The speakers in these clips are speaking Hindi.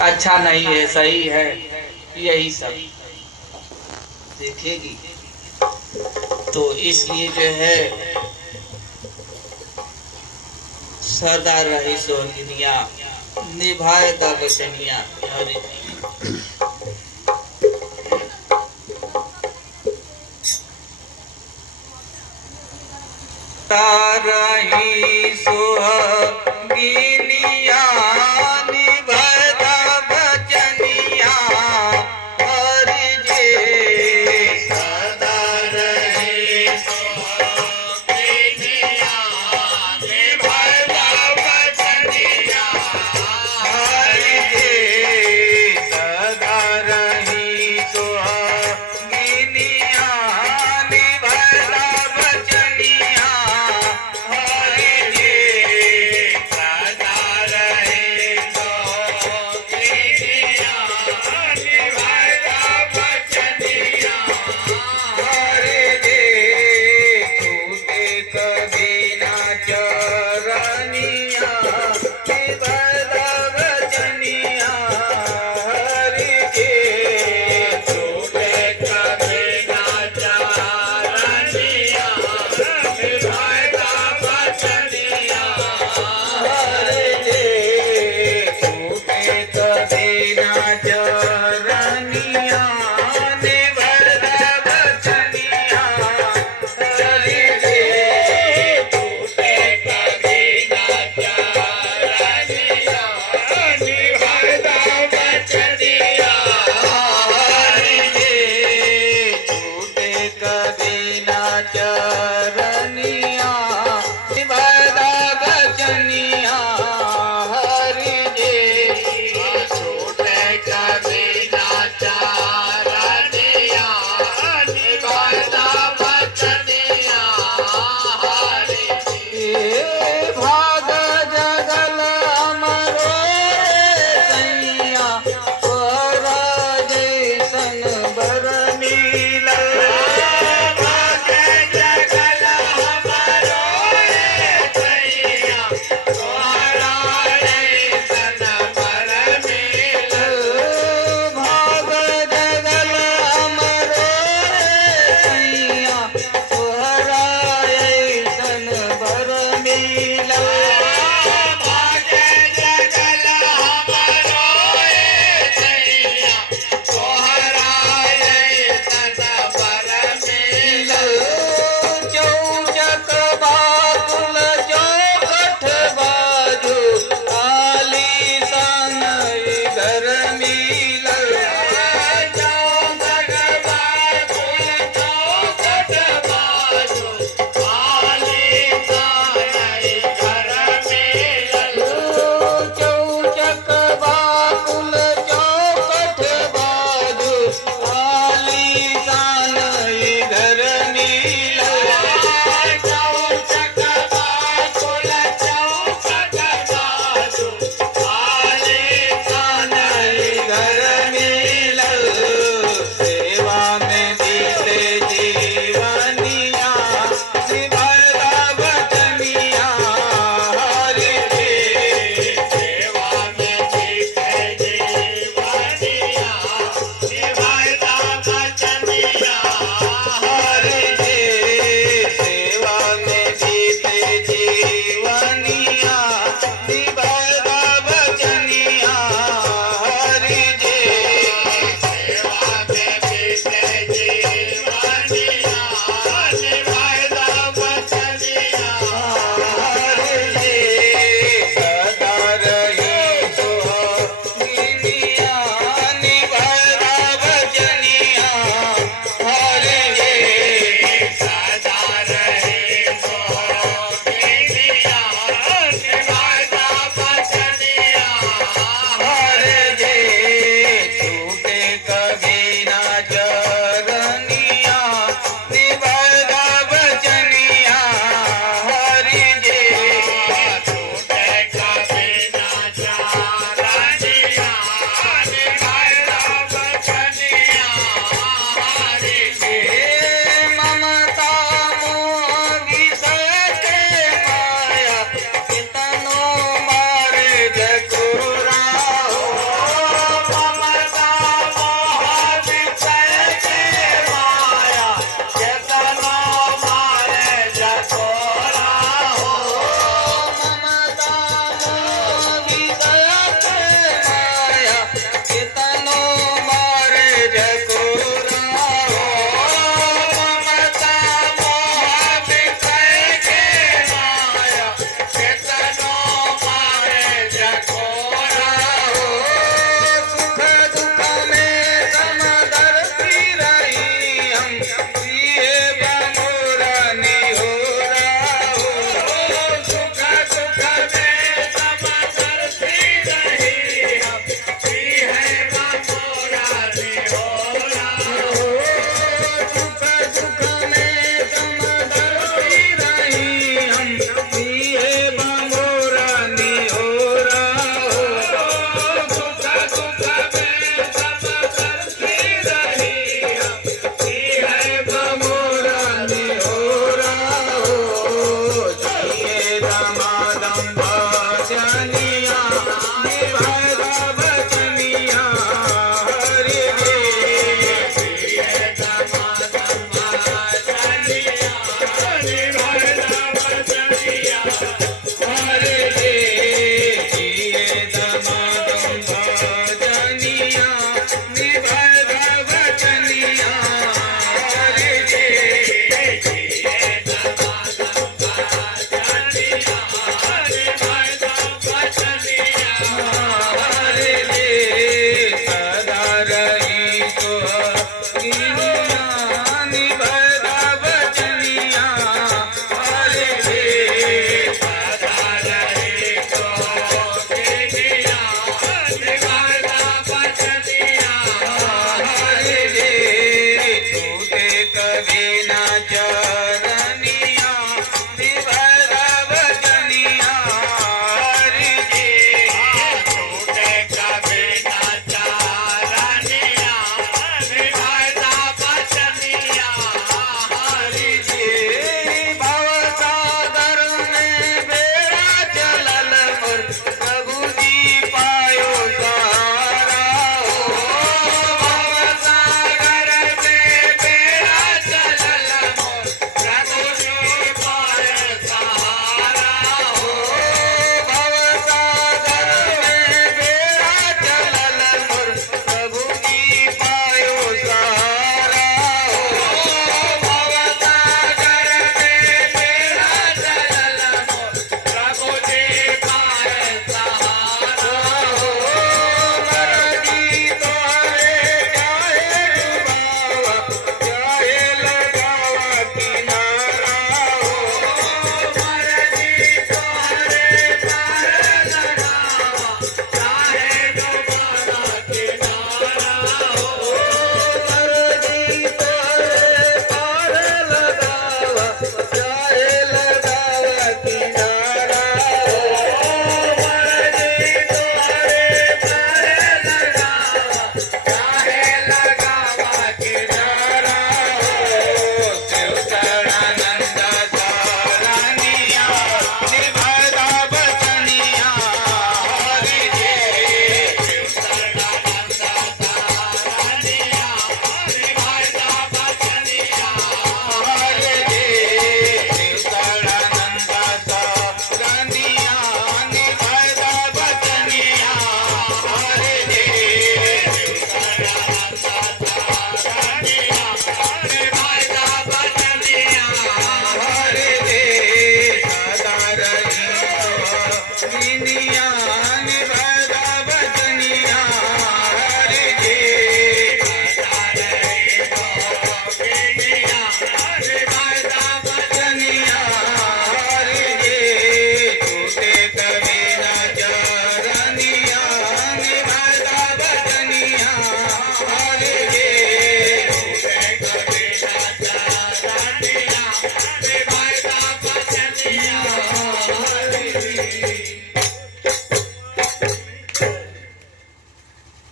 अच्छा नहीं है, सही है, यही सब देखेगी। तो इसलिए जो है सदा रही सोहगिनिया, निभाए दा बचनिया। तारही सोहगिनिया, निभाए दा बचनिया, और जे सदा रही सोहगिनिया, निभाए दा बचनिया, और जे सदा रही सोहगिनिया, निभाए दा बचनिया, और जे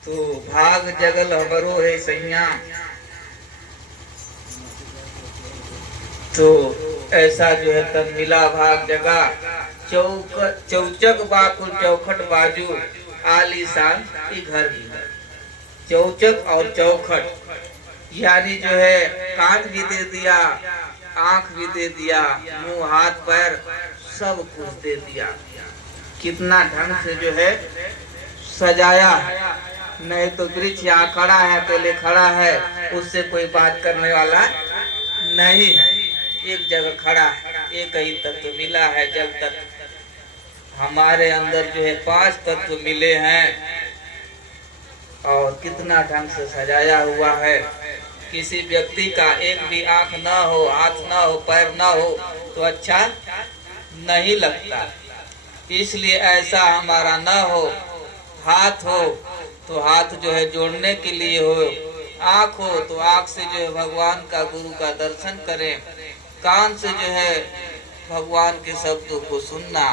तो भाग जगल हमरो है सैया। तो ऐसा जो है तब मिला भाग जगा, चौचक बाकुल चौखट बाजू, आलीशान की घर भी है। चौचक और चौखट यानी जो है कान भी दे दिया, आंख भी दे दिया, मुंह हाथ पैर सब कुछ दे दिया। कितना ढंग से जो है सजाया है। नहीं तो वृक्ष यहाँ खड़ा है, पहले खड़ा है, उससे कोई बात करने वाला नहीं है। एक जगह खड़ा है, एक ही तत्व मिला है। जब तक हमारे अंदर जो है 5 तत्व मिले हैं और कितना ढंग से सजाया हुआ है। किसी व्यक्ति का एक भी आंख ना हो, हाथ ना हो, पैर ना हो तो अच्छा नहीं लगता। इसलिए ऐसा हमारा ना हो। हाथ हो तो हाथ जो है जोड़ने के लिए हो, आंख हो तो आंख से जो है भगवान का, गुरु का दर्शन करें, कान से जो है भगवान के शब्दों को सुनना,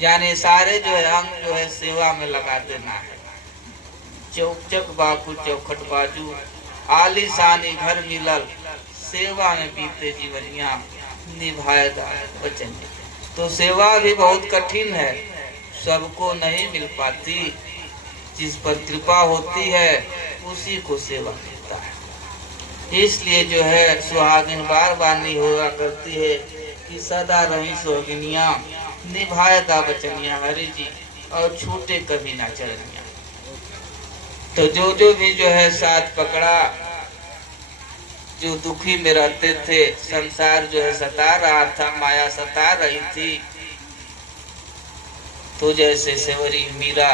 यानी सारे जो है अंग जो है सेवा में लगा देना है। चौचक बाकू चौखट बाजू, आलीशानी घर मिलल, सेवा में बीते जीवनिया, निभाएगा वचन। तो सेवा भी बहुत कठिन है, सबको नहीं मिल पाती। जिस पर कृपा होती है उसी को सेवा मिलता है। इसलिए जो है सुहागिन बार बार नहीं हुआ करती है कि सदा रही सुहागिनिया, निभाएगा वचनिया हरि जी, और छूटे कभी ना चरनिया। तो जो भी जो है साथ पकड़ा, जो दुखी में रहते थे, संसार जो है सता रहा था, माया सता रही थी, तो जैसे सेवरी मीरा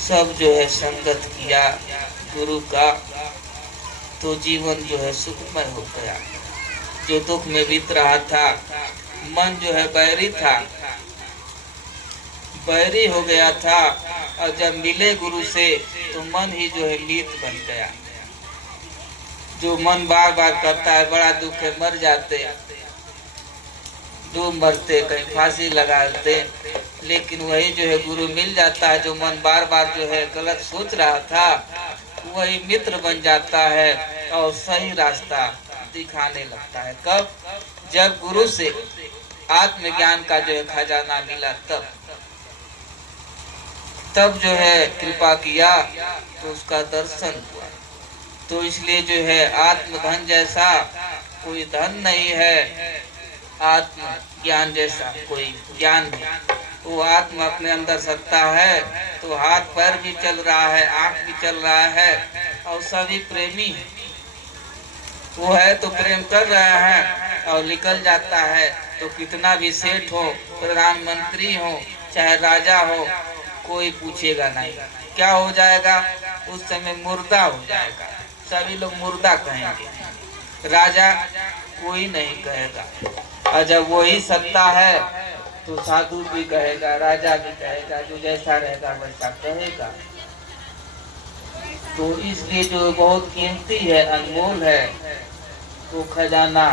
सब जो है संगत किया गुरु का, तो जीवन जो है सुखमय हो गया। जो दुख में बीत रहा था, मन जो है बैरी था, बैरी हो गया था, और जब मिले गुरु से तो मन ही जो है मीत बन गया। जो मन बार बार करता है बड़ा दुख है, मर जाते, डूब मरते, कहीं फांसी लगाते, लेकिन वही जो है गुरु मिल जाता है। जो मन बार बार जो है गलत सोच रहा था, वही मित्र बन जाता है और सही रास्ता दिखाने लगता है। कब? जब गुरु से आत्मज्ञान का जो है खजाना मिला, तब जो है कृपा किया तो उसका दर्शन हुआ। तो इसलिए जो है आत्मधन जैसा कोई धन नहीं है, आत्म ज्ञान जैसा कोई ज्ञान नहीं। वो आत्मा अपने अंदर सत्ता है, तो हाथ पैर भी चल रहा है, आंख भी चल रहा है, और सभी प्रेमी है। वो है तो प्रेम कर रहा है, और निकल जाता है तो कितना भी सेठ हो, प्रधानमंत्री हो, चाहे राजा हो, कोई पूछेगा नहीं। क्या हो जाएगा? उस समय मुर्दा हो जाएगा, सभी लोग मुर्दा कहेंगे, राजा कोई नहीं कहेगा। और जब वही सत्ता है तो साधु भी कहेगा, राजा भी कहेगा, जो जैसा रहेगा वैसा कहेगा। तो इसलिए जो बहुत कीमती है, अनमोल है वो खजाना।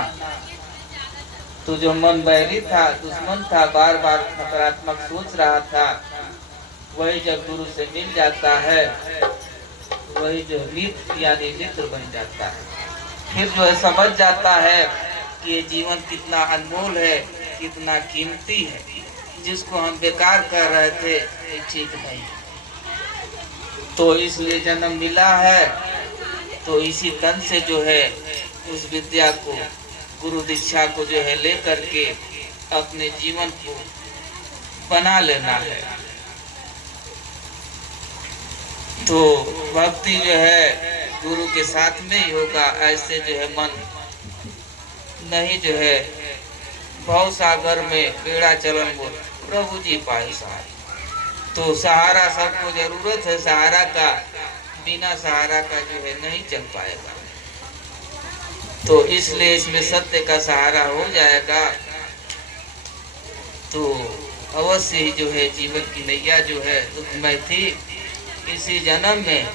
तो जो मन बैरी था, दुश्मन था, बार बार नकारात्मक सोच रहा था, वही जब गुरु से मिल जाता है, वही जो मित्र यानी मित्र बन जाता है। फिर जो है समझ जाता है कि ये जीवन कितना अनमोल है, कितना कीमती है। जिसको हम बेकार कर रहे थे ये ठीक नहीं। तो इसलिए जन्म मिला है, तो इसी तन से जो है उस विद्या को, गुरु दीक्षा को जो है लेकर के अपने जीवन को बना लेना है। तो भक्ति जो है गुरु के साथ में ही होगा। ऐसे जो है मन नहीं जो है भव सागर में बेड़ा चलन बोल प्रभु जी पाए सहारा। तो सहारा सबको जरूरत है सहारा का, बिना सहारा का जो है नहीं चल पाएगा। तो इसलिए इसमें सत्य का सहारा हो जाएगा तो अवश्य ही जो है जीवन की नैया जो है दुखमय थी, इसी जन्म में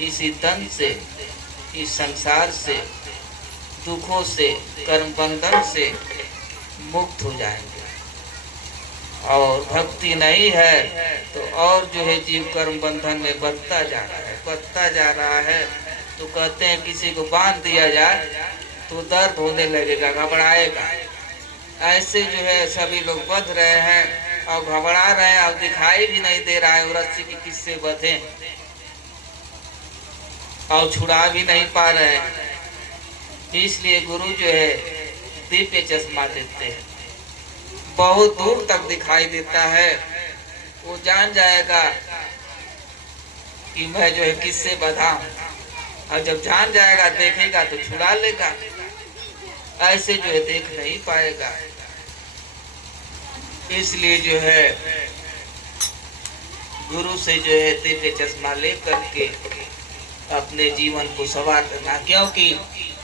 इसी तन से, इस संसार से, दुखों से, कर्म बंधन से मुक्त हो जाएंगे। और भक्ति नहीं है तो और जो है जीव कर्म बंधन में बढ़ता जा रहा है। तो कहते हैं किसी को बांध दिया जाए तो दर्द होने लगेगा, घबराएगा। ऐसे जो है सभी लोग बंध रहे हैं और घबरा रहे हैं और दिखाई भी नहीं दे रहा है रस्सी की किससे बंधे, और छुड़ा भी नहीं पा रहे हैं। इसलिए गुरु जो है दिव्य चश्मा देते हैं, बहुत दूर तक दिखाई देता है। वो जान जाएगा कि मैं जो है किससे बंधा हूं, और जब जान जाएगा देखेगा तो छुड़ा लेगा। ऐसे जो है देख नहीं पाएगा। इसलिए जो है गुरु से जो है दिव्य चश्मा ले करके अपने जीवन को सवार करना, क्योंकि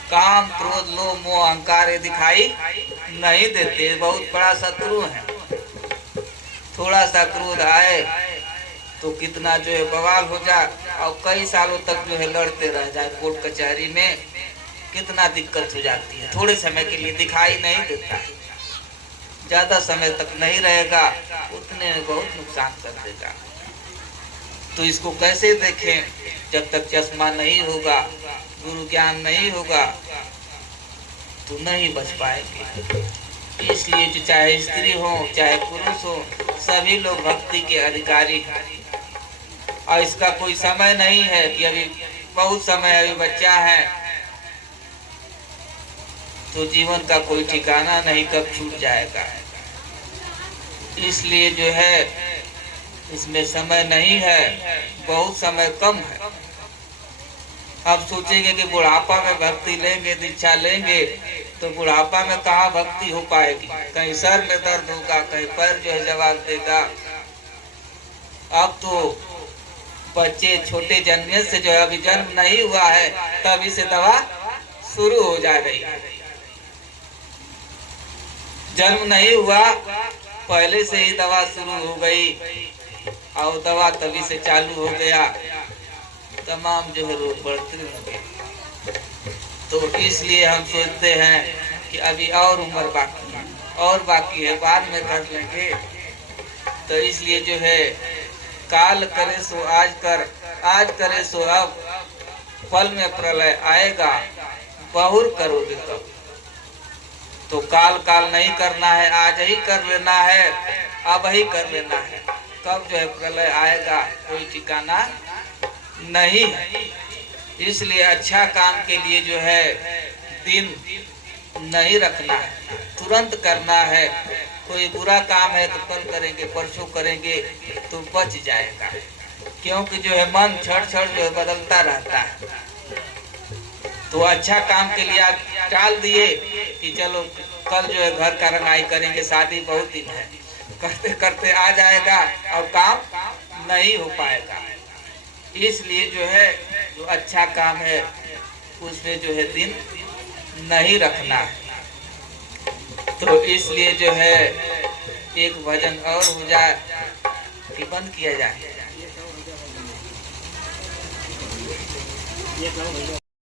काम क्रोध लोभ मोह अहंकार ये दिखाई नहीं देते, बहुत बड़ा शत्रु है। थोड़ा सा क्रोध आए तो कितना जो है बवाल हो जाए और कई सालों तक जो है लड़ते रह जाए कोर्ट कचहरी में, कितना दिक्कत हो जाती है। थोड़े समय के लिए दिखाई नहीं देता, ज्यादा समय तक नहीं रहेगा, उतने में बहुत नुकसान कर देगा। तो इसको कैसे देखें? जब तक चश्मा नहीं होगा, गुरु ज्ञान नहीं होगा तो नहीं बच पाएंगे। इसलिए जो चाहे स्त्री हो चाहे पुरुष हो, सभी लोग भक्ति के अधिकारी हैं। और इसका कोई समय नहीं है कि अभी बहुत समय, अभी बच्चा है तो जीवन का कोई ठिकाना नहीं, कब छूट जाएगा। इसलिए जो है इसमें समय नहीं है, बहुत समय कम है। अब सोचेंगे कि बुढ़ापा में भक्ति लेंगे, दीक्षा लेंगे तो बुढ़ापा में कहाँ भक्ति हो पाएगी, कहीं सर में दर्द होगा, कहीं पैर जो है जवाब देगा। अब तो बच्चे छोटे जन्मे से जो है, अभी जन्म नहीं हुआ है तभी से दवा शुरू हो जा रही है। जन्म नहीं हुआ पहले से ही दवा शुरू हो गई और दवा तभी से चालू हो गया, तमाम जो है रोग बढ़ते लगे। तो इसलिए हम सोचते हैं कि अभी और उम्र बाकी है, बाद में कर लेंगे। तो इसलिए जो है काल करे सो आज कर, आज करे सो अब, फल में प्रलय आएगा, बहुर करोगे तब। तो काल नहीं करना है, आज ही कर लेना है, अब ही कर लेना है। कब जो है प्रलय आएगा कोई ठिकाना नहीं है। इसलिए अच्छा काम के लिए जो है दिन नहीं रखना है, तुरंत करना है। कोई बुरा काम है तो कल करेंगे, परसों करेंगे तो बच जाएगा, क्योंकि जो है मन क्षण जो है बदलता रहता है। तो अच्छा काम के लिए आज टाल दिए कि चलो कल जो है घर का रंगाई करेंगे, शादी बहुत दिन है, करते करते आ जाएगा और काम नहीं हो पाएगा। इसलिए जो है जो अच्छा काम है उसमें जो है दिन नहीं रखना है। तो इसलिए जो है एक भजन और हो जाए कि बंद किया जाए।